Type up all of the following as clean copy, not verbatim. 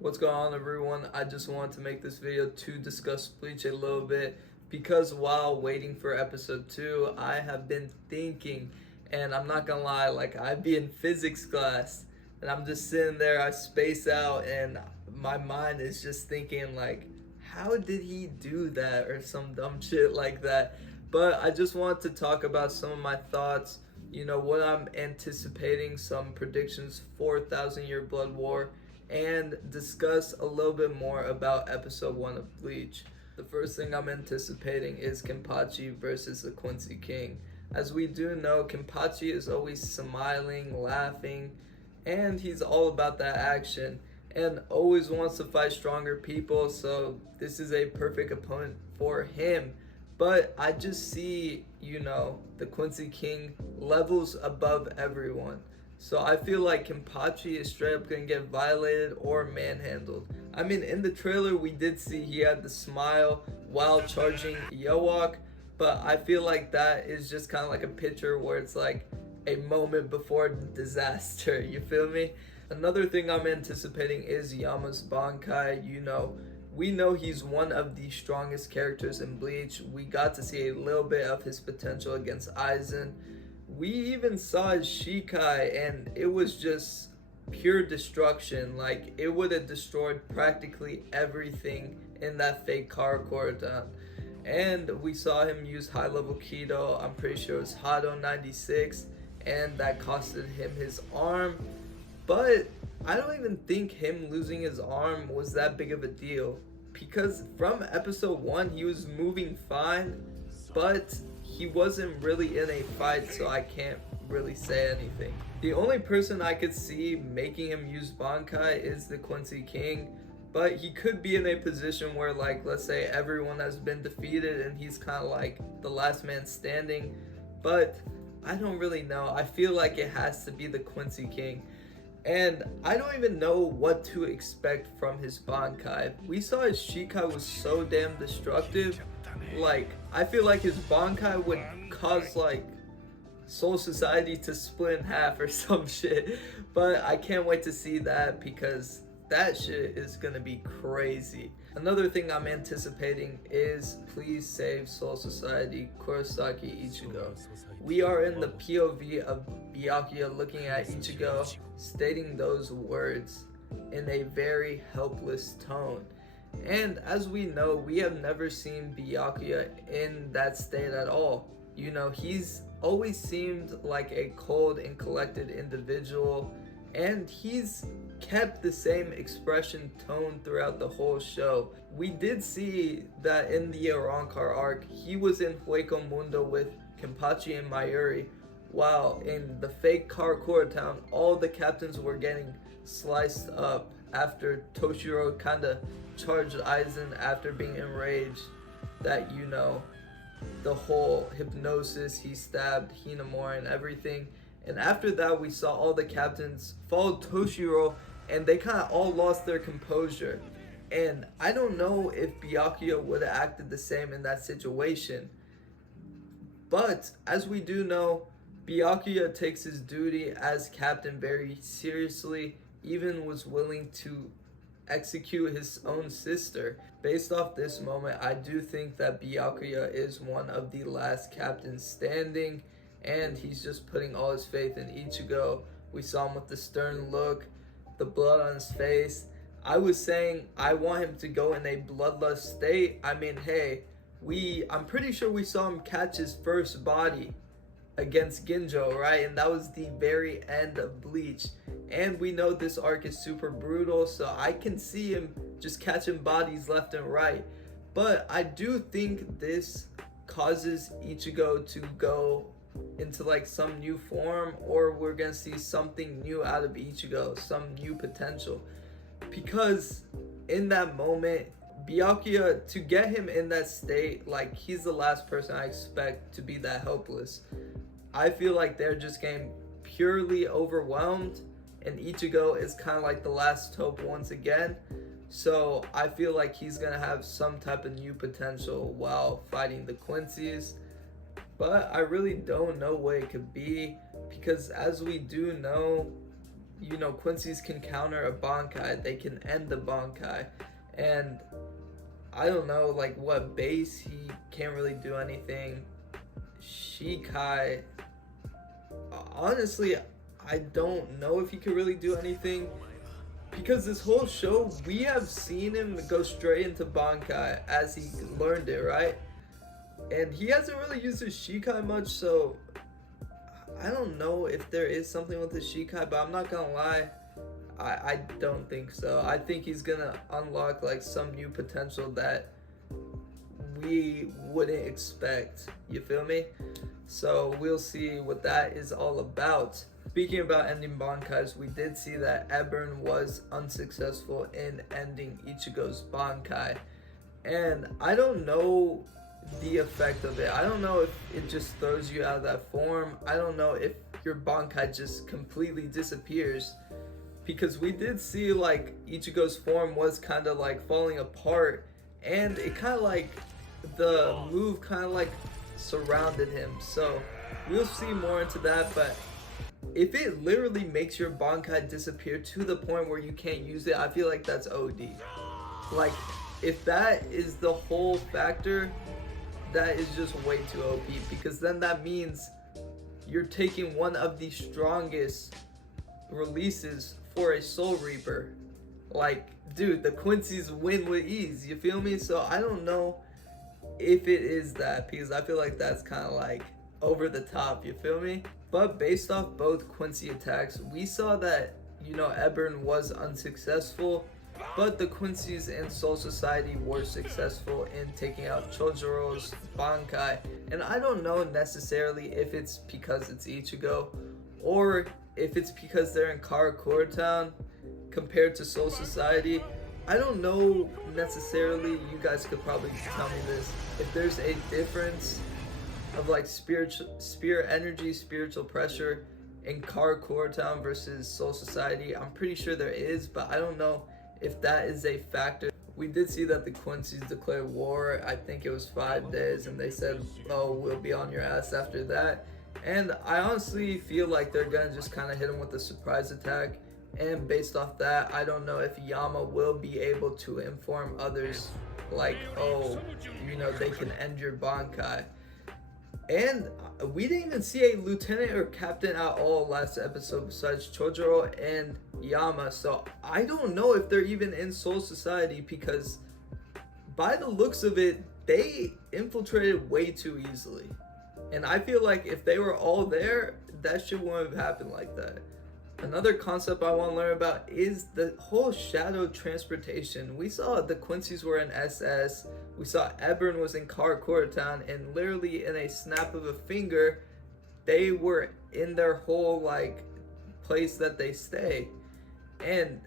What's going on, everyone? I just wanted to make this video to discuss Bleach a little bit because while waiting for episode 2 I have been thinking, and I'm not gonna lie, like I'd be in physics class and I'm just sitting there, I space out and my mind is just thinking like, how did he do that, or some dumb shit like that. But I just wanted to talk about some of my thoughts, what I'm anticipating, some predictions for 1,000 Year Blood War, and discuss a little bit more about episode 1 of Bleach. The first thing I'm anticipating is Kenpachi versus the Quincy King. As we do know, Kenpachi is always smiling, laughing, and he's all about that action and always wants to fight stronger people, so this is a perfect opponent for him. But I just see, the Quincy King levels above everyone. So I feel like Kenpachi is straight up gonna get violated or manhandled. I mean, in the trailer we did see he had the smile while charging Yowok, but I feel like that is just kind of like a picture where it's like a moment before disaster, you feel me? Another thing I'm anticipating is Yama's bankai. We know he's one of the strongest characters in Bleach. We got to see a little bit of his potential against Aizen. We even saw his Shikai and it was just pure destruction. Like, it would have destroyed practically everything in that fake Karakura. And we saw him use high level Kido, I'm pretty sure it was Hado 96, and that costed him his arm. But I don't even think him losing his arm was that big of a deal, because from episode 1 he was moving fine, but he wasn't really in a fight, so I can't really say anything. The only person I could see making him use bankai is the Quincy King, but he could be in a position where, like, let's say everyone has been defeated and he's kind of like the last man standing, but I don't really know. I feel like it has to be the Quincy King. And I don't even know what to expect from his bankai. We saw his Shikai was so damn destructive. Like, I feel like his bankai would cause like Soul Society to split in half or some shit. But I can't wait to see that because that shit is gonna be crazy. Another thing I'm anticipating is please save Soul Society, Kurosaki Ichigo. We are in the POV of Byakuya looking at Ichigo, stating those words in a very helpless tone. And as we know, we have never seen Byakuya in that state at all. He's always seemed like a cold and collected individual, and he's kept the same expression tone throughout the whole show. We did see that in the Arankar arc, he was in Hueco Mundo with Kenpachi and Mayuri, while in the fake Karakura town, all the captains were getting sliced up after Toshiro kinda charged Aizen after being enraged that, the whole hypnosis, he stabbed Hinamura and everything. And after that, we saw all the captains follow Toshiro and they kind of all lost their composure. And I don't know if Byakuya would have acted the same in that situation. But as we do know, Byakuya takes his duty as captain very seriously, even was willing to execute his own sister. Based off this moment, I do think that Byakuya is one of the last captains standing, and he's just putting all his faith in Ichigo. We saw him with the stern look, the blood on his face. I was saying I want him to go in a bloodlust state. I mean, hey, I'm pretty sure we saw him catch his first body against Ginjo, right? And that was the very end of Bleach. And we know this arc is super brutal, so I can see him just catching bodies left and right. But I do think this causes Ichigo to go into like some new form, or we're gonna see something new out of Ichigo, some new potential. Because in that moment, Byakuya, to get him in that state, like, he's the last person I expect to be that helpless. I feel like they're just getting purely overwhelmed, and Ichigo is kind of like the last hope once again. So I feel like he's gonna have some type of new potential while fighting the Quincy's. But I really don't know what it could be, because as we do know, Quincy's can counter a bankai, they can end the bankai, and I don't know, like, what base, he can't really do anything. Shikai, honestly, I don't know if he could really do anything, because this whole show, we have seen him go straight into bankai as he learned it, right? And he hasn't really used his Shikai much, so I don't know if there is something with his Shikai, but I'm not gonna lie, I don't think so. I think he's gonna unlock like some new potential that we wouldn't expect. You feel me? So we'll see what that is all about. Speaking about ending bankais, we did see that Ebern was unsuccessful in ending Ichigo's bankai. And I don't know the effect of it. I don't know if it just throws you out of that form. I don't know if your bankai just completely disappears. Because we did see like Ichigo's form was kind of like falling apart, and it kind of like the move kind of like surrounded him. So we'll see more into that, but if it literally makes your bankai disappear to the point where you can't use it, I feel like that's OD. Like, if that is the whole factor, that is just way too OP, because then that means you're taking one of the strongest releases for a Soul Reaper. Like, dude, the Quincy's win with ease, you feel me? So I don't know if it is that, because I feel like that's kind of like over the top, you feel me? But based off both Quincy attacks, we saw that, Ebern was unsuccessful, but the Quincy's and Soul Society were successful in taking out Chojiro's bankai. And I don't know necessarily if it's because it's Ichigo, or if it's because they're in Karakura Town compared to Soul Society. I don't know necessarily, you guys could probably tell me this, if there's a difference of like spirit energy, spiritual pressure in Karakura Town versus Soul Society. I'm pretty sure there is, but I don't know if that is a factor. We did see that the Quincy's declared war. I think it was 5 days, and they said, oh, we'll be on your ass after that. And I honestly feel like they're gonna just kind of hit him with a surprise attack. And based off that, I don't know if Yama will be able to inform others like, oh, they can end your bankai. And we didn't even see a lieutenant or captain at all last episode besides Chojiro and Yama. So I don't know if they're even in Soul Society, because by the looks of it, they infiltrated way too easily. And I feel like if they were all there, that shit wouldn't have happened like that. Another concept I want to learn about is the whole shadow transportation. We saw the Quincy's were in SS. We saw Ebern was in Karakura Town, and literally in a snap of a finger, they were in their whole like place that they stay. And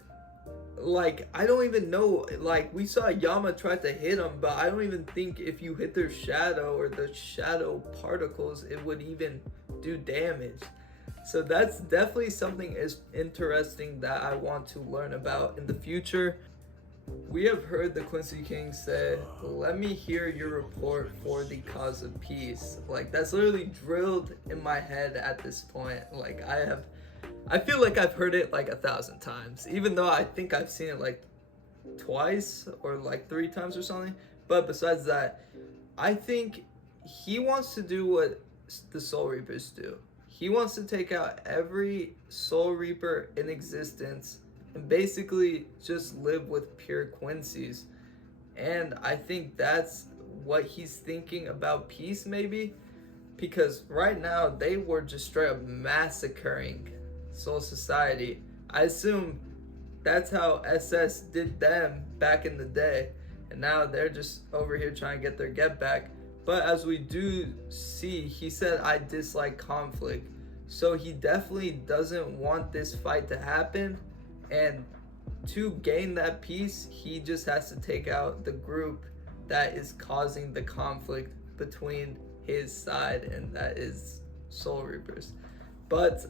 like, I don't even know, like, we saw Yama try to hit him, but I don't even think if you hit their shadow or the shadow particles, it would even do damage. So that's definitely something is interesting that I want to learn about in the future. We have heard the Quincy King say, let me hear your report for the cause of peace. Like, that's literally drilled in my head at this point. Like, I feel like I've heard it like 1,000 times, even though I think I've seen it like twice or like 3 times or something. But besides that, I think he wants to do what the Soul Reapers do. He wants to take out every Soul Reaper in existence and basically just live with pure Quincy's. And I think that's what he's thinking about peace, maybe, because right now they were just straight up massacring Soul Society. I assume that's how SS did them back in the day, and now they're just over here trying to get their get back. But as we do see, he said, I dislike conflict. So he definitely doesn't want this fight to happen. And to gain that peace, he just has to take out the group that is causing the conflict between his side, and that is Soul Reapers. But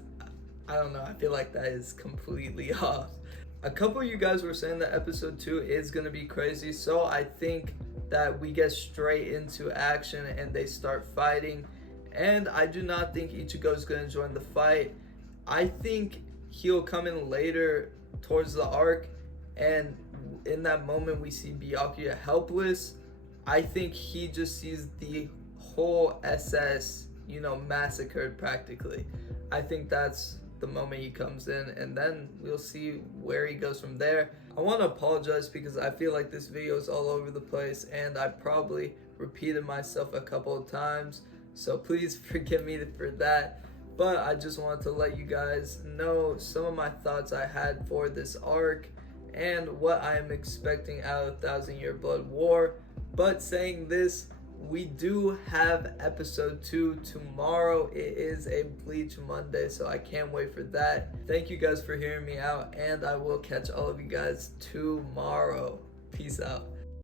I don't know, I feel like that is completely off. A couple of you guys were saying that episode 2 is going to be crazy, so I think that we get straight into action and they start fighting. And I do not think Ichigo is going to join the fight. I think he'll come in later towards the arc, and in that moment we see Byakuya helpless. I think he just sees the whole SS, massacred practically. I think that's the moment he comes in, and then we'll see where he goes from there. I want to apologize because I feel like this video is all over the place and I probably repeated myself a couple of times, so please forgive me for that. But I just wanted to let you guys know some of my thoughts I had for this arc and what I am expecting out of 1,000 Year Blood War. But saying this, we do have episode 2 tomorrow. It is a Bleach Monday, so I can't wait for that. Thank you guys for hearing me out, and I will catch all of you guys tomorrow. Peace out.